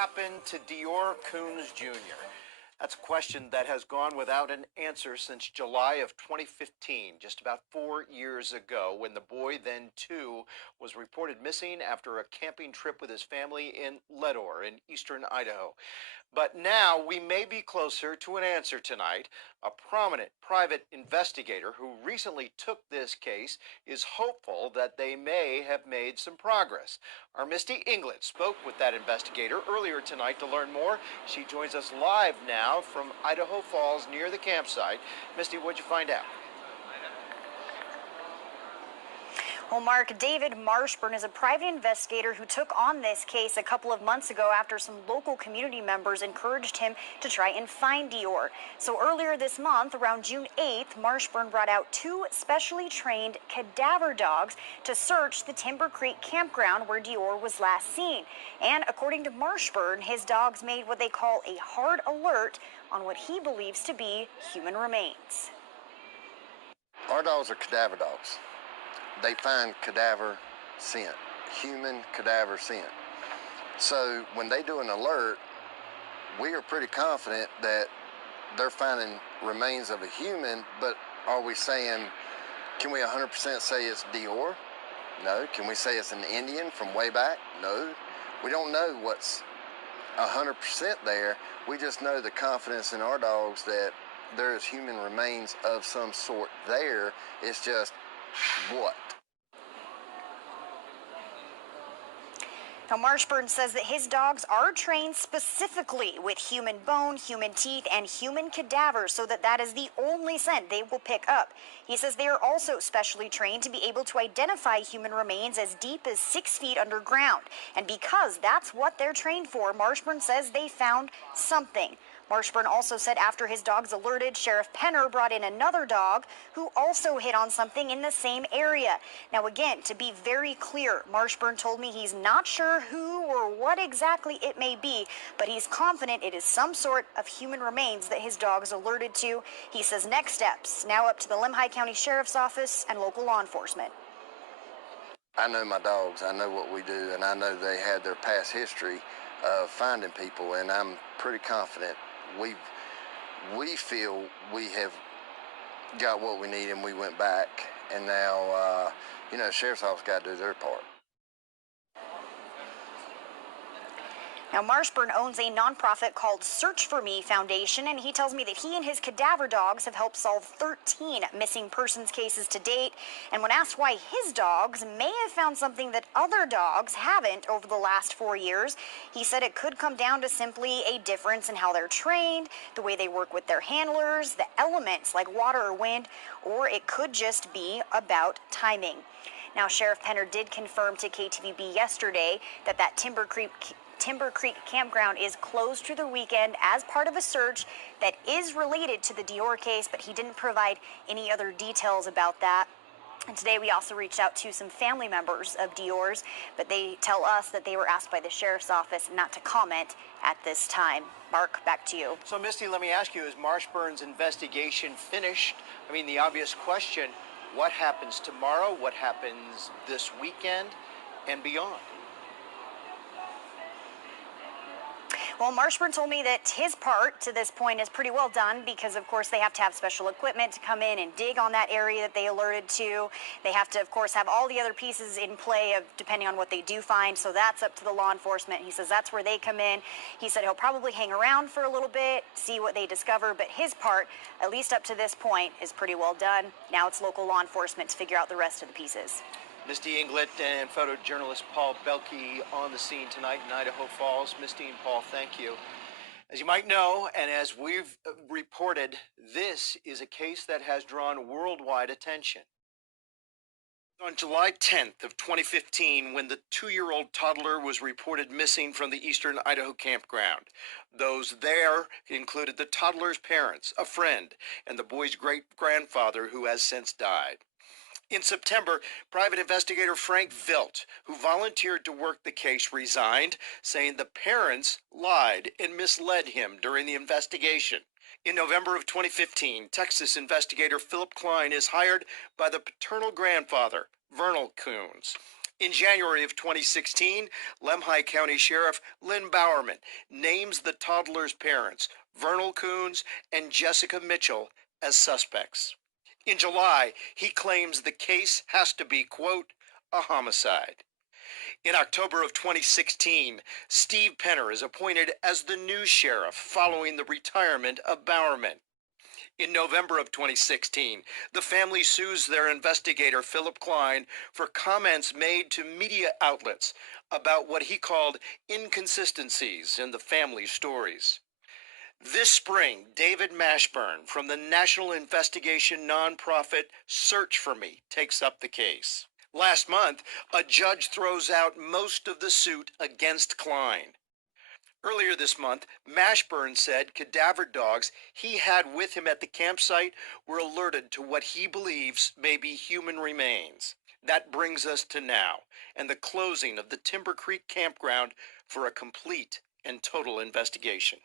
happened to DeOrr Kunz Jr.? That's a question that has gone without an answer since July of 2015, just about 4 years ago, when the boy, then 2, was reported missing after a camping trip with his family in DeOrr in eastern Idaho. But now we may be closer to an answer tonight. A prominent private investigator who recently took this case is hopeful that they may have made some progress. Our Misty Inglet spoke with that investigator earlier tonight to learn more. She joins us live now from Idaho Falls near the campsite. Misty, what'd you find out? Well, Mark, David Marshburn is a private investigator who took on this case a couple of months ago after some local community members encouraged him to try and find DeOrr. So earlier this month, around June 8th, Marshburn brought out 2 specially trained cadaver dogs to search the Timber Creek campground where DeOrr was last seen. And according to Marshburn, his dogs made what they call a hard alert on what he believes to be human remains. Our dogs are cadaver dogs. They find cadaver scent, human cadaver scent. So when they do an alert, we are pretty confident that they're finding remains of a human, but are we saying, can we 100% say it's DeOrr? No. Can we say it's an Indian from way back? No. We don't know what's 100% there. We just know the confidence in our dogs that there is human remains of some sort there. It's just what? Now, Marshburn says that his dogs are trained specifically with human bone, human teeth, and human cadavers, so that is the only scent they will pick up. He says they are also specially trained to be able to identify human remains as deep as 6 feet underground. And because that's what they're trained for, Marshburn says they found something. Marshburn also said after his dogs alerted, Sheriff Penner brought in another dog who also hit on something in the same area. Now again, to be very clear, Marshburn told me he's not sure who or what exactly it may be, but he's confident it is some sort of human remains that his dogs alerted to. He says next steps now up to the Lemhi County Sheriff's Office and local law enforcement. I know my dogs, I know what we do, and I know they had their past history of finding people, and I'm pretty confident we feel we have got what we need, and we went back, and now Sheriff's Office got to do their part. Now, Marshburn owns a nonprofit called Search for Me Foundation, and he tells me that he and his cadaver dogs have helped solve 13 missing persons cases to date. And when asked why his dogs may have found something that other dogs haven't over the last 4 years, he said it could come down to simply a difference in how they're trained, the way they work with their handlers, the elements like water or wind, or it could just be about timing. Now, Sheriff Penner did confirm to KTVB yesterday that Timber Creek campground is closed through the weekend as part of a search that is related to the DeOrr case, but he didn't provide any other details about that. And today we also reached out to some family members of DeOrr's, but they tell us that they were asked by the Sheriff's Office not to comment at this time. Mark, back to you. So, Misty, let me ask you, is Marshburn's investigation finished? I mean, the obvious question, what happens tomorrow? What happens this weekend and beyond? Well, Marshburn told me that his part to this point is pretty well done because, of course, they have to have special equipment to come in and dig on that area that they alerted to. They have to, of course, have all the other pieces in play of depending on what they do find. So that's up to the law enforcement. He says that's where they come in. He said he'll probably hang around for a little bit, see what they discover. But his part, at least up to this point, is pretty well done. Now it's local law enforcement to figure out the rest of the pieces. Misty Inglet and photojournalist Paul Belke on the scene tonight in Idaho Falls. Misty and Paul, thank you. As you might know, and as we've reported, this is a case that has drawn worldwide attention. On July 10th of 2015, when the 2-year-old toddler was reported missing from the eastern Idaho campground. Those there included the toddler's parents, a friend, and the boy's great-grandfather, who has since died. In September, private investigator Frank Vilt, who volunteered to work the case, resigned, saying the parents lied and misled him during the investigation. In November of 2015, Texas investigator Philip Klein is hired by the paternal grandfather, Vernal Kunz. In January of 2016, Lemhi County Sheriff Lynn Bowerman names the toddler's parents, Vernal Kunz and Jessica Mitchell, as suspects. In July, he claims the case has to be, quote, a homicide. In October of 2016, Steve Penner is appointed as the new sheriff following the retirement of Bowerman. In November of 2016, the family sues their investigator, Philip Klein, for comments made to media outlets about what he called inconsistencies in the family's stories. This spring, David Mashburn from the national investigation nonprofit Search for Me takes up the case. Last month, a judge throws out most of the suit against Klein. Earlier this month, Mashburn said cadaver dogs he had with him at the campsite were alerted to what he believes may be human remains. That brings us to now and the closing of the Timber Creek campground for a complete and total investigation.